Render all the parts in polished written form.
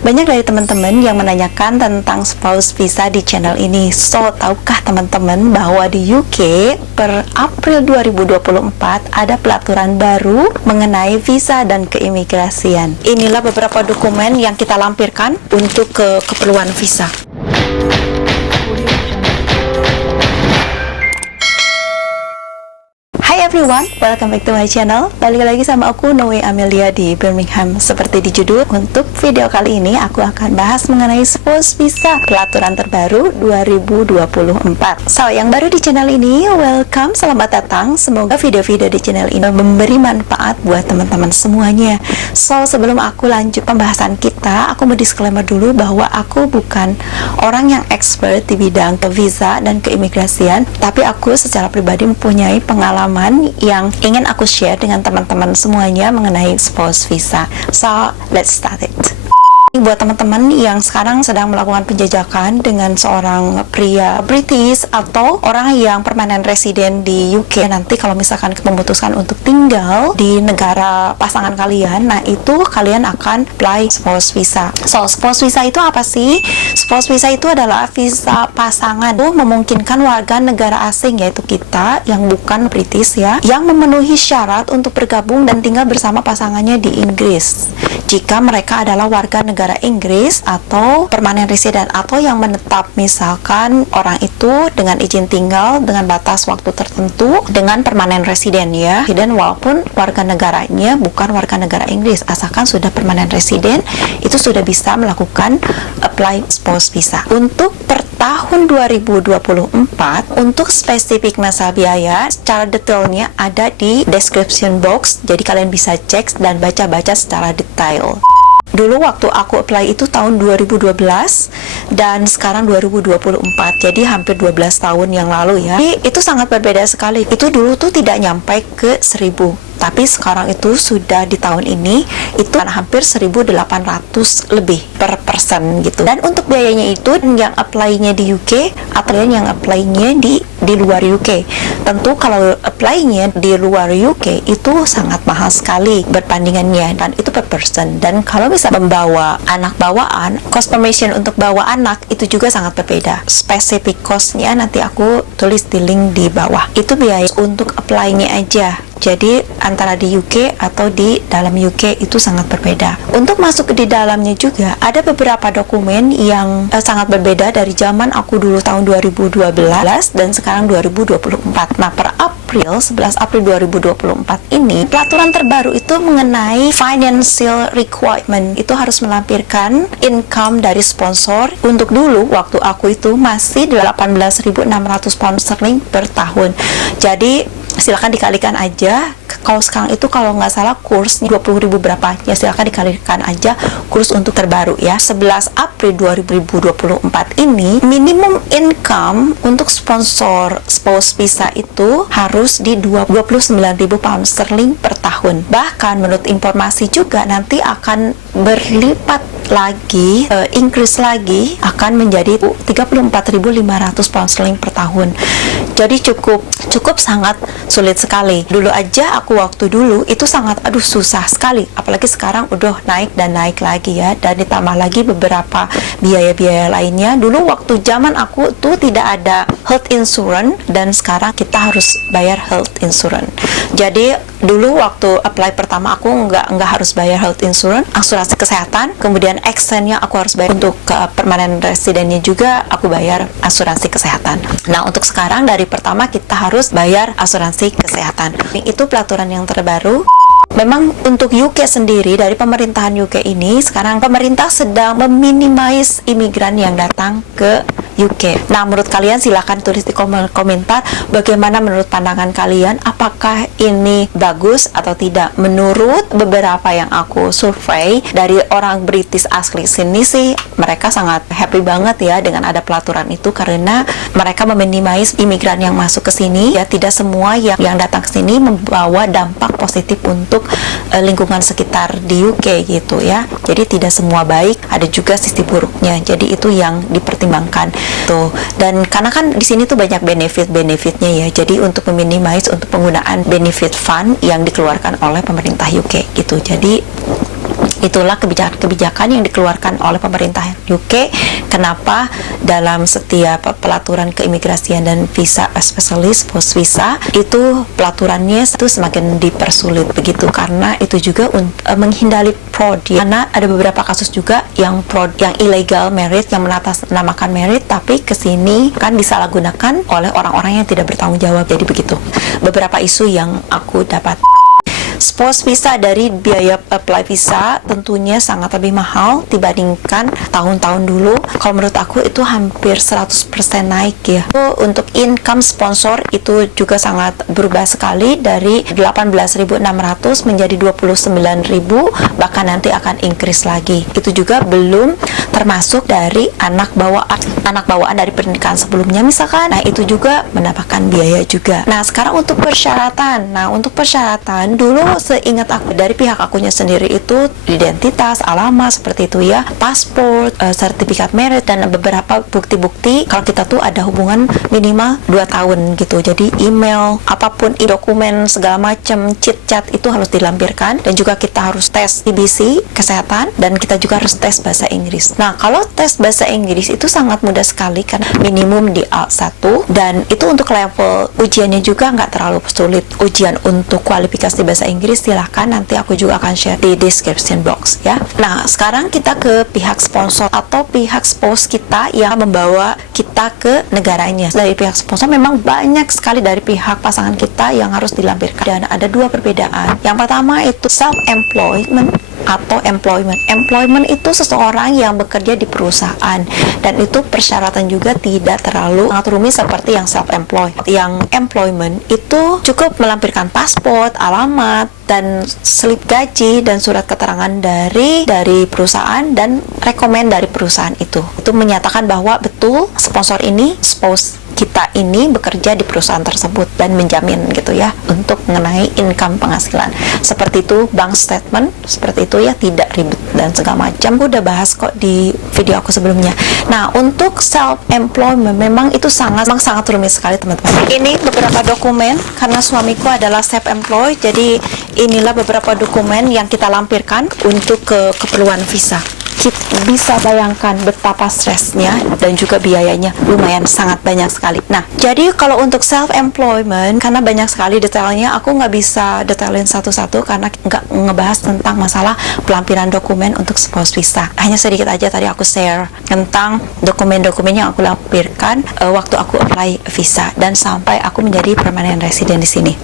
Banyak dari teman-teman yang menanyakan tentang spouse visa di channel ini. So, tahukah teman-teman bahwa di UK per April 2024 ada pelaturan baru mengenai visa dan keimigrasian. Inilah beberapa dokumen yang kita lampirkan untuk keperluan visa. Hai everyone, welcome back to my channel. Balik lagi sama aku Noe Amelia di Birmingham. Seperti di judul, untuk video kali ini aku akan bahas mengenai spouse visa pelaturan terbaru 2024. So, yang baru di channel ini, welcome, selamat datang. Semoga video-video di channel ini memberi manfaat buat teman-teman semuanya. So, sebelum aku lanjut pembahasan kita, aku mau disclaimer dulu bahwa aku bukan orang yang expert di bidang visa dan keimigrasian, tapi aku secara pribadi mempunyai pengalaman yang ingin aku share dengan teman-teman semuanya mengenai spouse visa. So, let's start it. Buat teman-teman yang sekarang sedang melakukan penjajakan dengan seorang pria British atau orang yang permanent resident di UK, nanti kalau misalkan memutuskan untuk tinggal di negara pasangan kalian, nah itu kalian akan apply spouse visa. So, spouse visa itu apa sih? Spouse visa itu adalah visa pasangan, itu memungkinkan warga negara asing, yaitu kita yang bukan British ya, yang memenuhi syarat untuk bergabung dan tinggal bersama pasangannya di Inggris. Jika mereka adalah warga negara Inggris atau permanent resident atau yang menetap, misalkan orang itu dengan izin tinggal dengan batas waktu tertentu dengan permanent resident ya, dan walaupun warga negaranya bukan warga negara Inggris, asalkan sudah permanent resident, itu sudah bisa melakukan apply spouse visa. Untuk per tahun 2024, untuk spesifik masa biaya secara detailnya ada di description box, jadi kalian bisa cek dan baca-baca secara detail. Dulu waktu aku apply itu tahun 2012 dan sekarang 2024, jadi hampir 12 tahun yang lalu ya. Jadi itu sangat berbeda sekali. Itu dulu tuh tidak nyampe ke 1000, tapi sekarang itu sudah di tahun ini itu hampir 1.800 lebih per person gitu. Dan untuk biayanya itu yang apply-nya di UK atau yang apply-nya di luar UK. Tentu kalau apply-nya di luar UK itu sangat mahal sekali berbandingannya, dan itu per person. Dan kalau bisa membawa anak bawaan, cost permission untuk bawa anak itu juga sangat berbeda. Specific cost-nya nanti aku tulis di link di bawah. Itu biaya untuk apply-nya aja. Jadi antara di UK atau di dalam UK itu sangat berbeda. Untuk masuk di dalamnya juga ada beberapa dokumen yang sangat berbeda dari zaman aku dulu tahun 2012 dan sekarang 2024. Nah, per 11 April 2024 ini pelaturan terbaru itu mengenai financial requirement. Itu harus melampirkan income dari sponsor. Untuk dulu waktu aku itu masih 18.600 pound sterling per tahun. Jadi silakan dikalikan aja. Kalau sekarang itu kalau nggak salah kursnya 20.000 berapa, ya silakan dikalikan aja kurs untuk terbaru ya. 11 April 2024 ini minimum income untuk sponsor spouse visa itu harus di 29.000 pound sterling per tahun. Bahkan menurut informasi juga nanti akan berlipat lagi, increase lagi, akan menjadi 34.500 pound sterling per tahun. Jadi cukup sangat sulit sekali. Dulu aja aku waktu dulu itu sangat susah sekali, apalagi sekarang udah naik dan naik lagi ya, dan ditambah lagi beberapa biaya-biaya lainnya. Dulu waktu zaman aku tuh tidak ada health insurance, dan sekarang kita harus bayar health insurance. Jadi dulu waktu apply pertama aku nggak harus bayar health insurance, asuransi kesehatan, kemudian extendnya aku harus bayar untuk permanent residentnya juga aku bayar asuransi kesehatan. Nah, untuk sekarang dari pertama kita harus bayar asuransi kesehatan. Itu pelaturan yang terbaru. Memang untuk UK sendiri, dari pemerintahan UK ini sekarang pemerintah sedang meminimais imigran yang datang ke UK. Nah, menurut kalian silakan tulis di komentar bagaimana menurut pandangan kalian, apakah ini bagus atau tidak. Menurut beberapa yang aku survei dari orang British asli sini sih, mereka sangat happy banget ya dengan ada pelaturan itu, karena mereka meminimais imigran yang masuk ke sini ya. Tidak semua yang datang ke sini membawa dampak positif untuk lingkungan sekitar di UK gitu ya. Jadi tidak semua baik, ada juga sisi buruknya. Jadi itu yang dipertimbangkan tuh. Dan karena kan di sini tuh banyak benefitnya ya. Jadi untuk meminimais untuk penggunaan benefit fund yang dikeluarkan oleh pemerintah UK gitu. Jadi Itulah kebijakan-kebijakan yang dikeluarkan oleh pemerintah UK. Kenapa dalam setiap pelaturan keimigrasian dan visa, especially spouse visa, itu pelaturannya itu semakin dipersulit begitu, karena itu juga menghindari fraud. Karena ada beberapa kasus juga yang fraud, yang illegal marriage, yang menatasnamakan marriage tapi kesini kan disalahgunakan oleh orang-orang yang tidak bertanggung jawab. Jadi begitu beberapa isu yang aku dapat. Spouse visa dari biaya apply visa tentunya sangat lebih mahal dibandingkan tahun-tahun dulu. Kalau menurut aku itu hampir 100% naik ya. Untuk income sponsor itu juga sangat berubah sekali, dari 18.600 menjadi 29.000, bahkan nanti akan increase lagi. Itu juga belum termasuk dari anak bawaan dari pernikahan sebelumnya misalkan. Nah, itu juga mendapatkan biaya juga. Nah, sekarang untuk persyaratan. Dulu seingat aku dari pihak akunya sendiri itu identitas, alamat seperti itu ya, paspor, sertifikat marriage, dan beberapa bukti-bukti kalau kita tuh ada hubungan minimal 2 tahun gitu. Jadi email, apapun dokumen segala macam, chit-chat itu harus dilampirkan, dan juga kita harus tes TBC kesehatan, dan kita juga harus tes bahasa Inggris. Nah, kalau tes bahasa Inggris itu sangat mudah sekali karena minimum di A1, dan itu untuk level ujiannya juga nggak terlalu sulit. Ujian untuk kualifikasi bahasa Inggris silahkan nanti aku juga akan share di description box ya. Nah, sekarang kita ke pihak sponsor atau pihak spouse kita yang membawa kita ke negaranya. Dari pihak sponsor memang banyak sekali dari pihak pasangan kita yang harus dilampirkan, dan ada 2 perbedaan. Yang pertama itu self-employment atau employment. Employment itu seseorang yang bekerja di perusahaan, dan itu persyaratan juga tidak terlalu sangat rumit seperti yang self-employed. Yang employment itu cukup melampirkan paspor, alamat, dan slip gaji dan surat keterangan dari perusahaan dan rekomend dari perusahaan itu. Itu menyatakan bahwa betul sponsor ini, spouse kita ini bekerja di perusahaan tersebut, dan menjamin gitu ya untuk mengenai income penghasilan. Seperti itu bank statement, seperti itu ya, tidak ribet dan segala macam. Aku udah bahas kok di video aku sebelumnya. Nah, untuk self employment memang itu sangat rumit sekali teman-teman. Ini beberapa dokumen karena suamiku adalah self employed, jadi inilah beberapa dokumen yang kita lampirkan untuk keperluan visa. Kita bisa bayangkan betapa stresnya dan juga biayanya lumayan sangat banyak sekali. Nah, jadi kalau untuk self-employment, karena banyak sekali detailnya, aku nggak bisa detailin satu-satu karena nggak ngebahas tentang masalah pelampiran dokumen untuk spouse visa. Hanya sedikit aja tadi aku share tentang dokumen-dokumen yang aku lampirkan waktu aku apply visa dan sampai aku menjadi permanent resident di sini.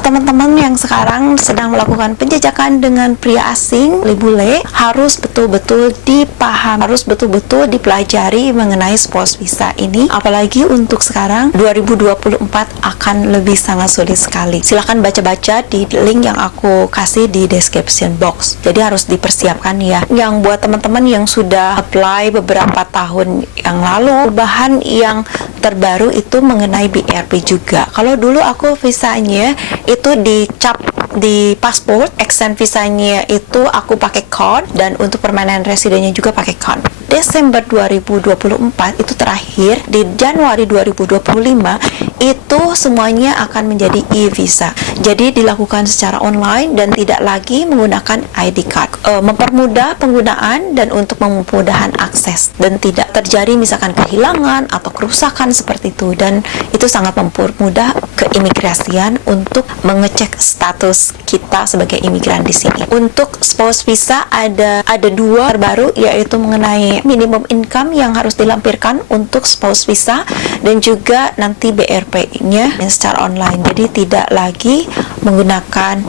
Teman-teman yang sekarang sedang melakukan penjajakan dengan pria asing, bule, harus betul-betul dipaham, harus betul-betul dipelajari mengenai spouse visa ini. Apalagi untuk sekarang 2024 akan lebih sangat sulit sekali. Silahkan baca-baca di link yang aku kasih di description box. Jadi harus dipersiapkan ya. Yang buat teman-teman yang sudah apply beberapa tahun yang lalu, perubahan yang terbaru itu mengenai BRP juga. Kalau dulu aku visanya itu dicap di paspor, extend visanya itu aku pakai card, dan untuk permanent residentnya juga pakai card. Desember 2024 itu terakhir, di Januari 2025 itu semuanya akan menjadi e-visa. Jadi dilakukan secara online dan tidak lagi menggunakan ID card. Mempermudah penggunaan dan untuk memudahkan akses, dan tidak terjadi misalkan kehilangan atau kerusakan seperti itu, dan itu sangat mempermudah keimigrasian untuk mengecek status kita sebagai imigran di sini. Untuk spouse visa ada 2 terbaru, yaitu mengenai minimum income yang harus dilampirkan untuk spouse visa, dan juga nanti BRP-nya secara online. Jadi tidak lagi menggunakan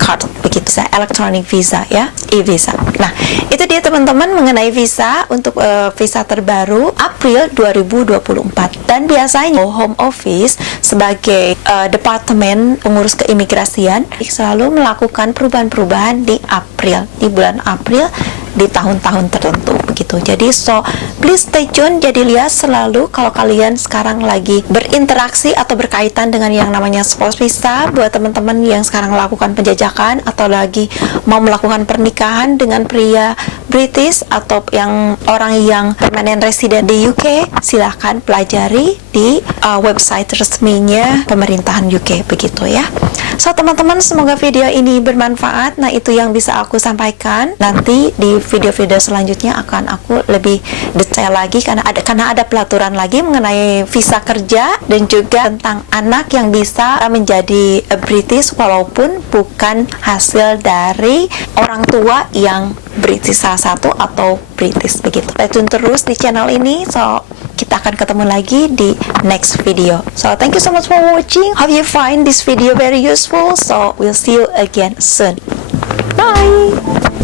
card, begitu, electronic visa ya, e-visa. Nah, itu dia teman-teman mengenai visa untuk visa terbaru April 2024. Dan biasanya Home Office sebagai departemen pengurus keimigrasian selalu melakukan perubahan-perubahan di April, di bulan April di tahun-tahun tertentu begitu. Jadi please stay tune. Jadi lihat selalu kalau kalian sekarang lagi berinteraksi atau berkaitan dengan yang namanya spouse visa, buat teman-teman yang sekarang melakukan penjajakan atau lagi mau melakukan pernikahan dengan pria British atau yang orang yang permanent resident di UK, silahkan pelajari di website resminya pemerintahan UK begitu ya. So teman-teman, semoga video ini bermanfaat. Nah, itu yang bisa aku sampaikan. Nanti di video-video selanjutnya akan aku lebih detail lagi karena ada pelaturan lagi mengenai visa kerja dan juga tentang anak yang bisa menjadi British walaupun bukan hasil dari orang tua yang British salah satu atau British begitu. Stay tune terus di channel ini. So kita akan ketemu lagi di next video. So thank you so much for watching. Hope you find this video very useful. So we'll see you again soon. Bye.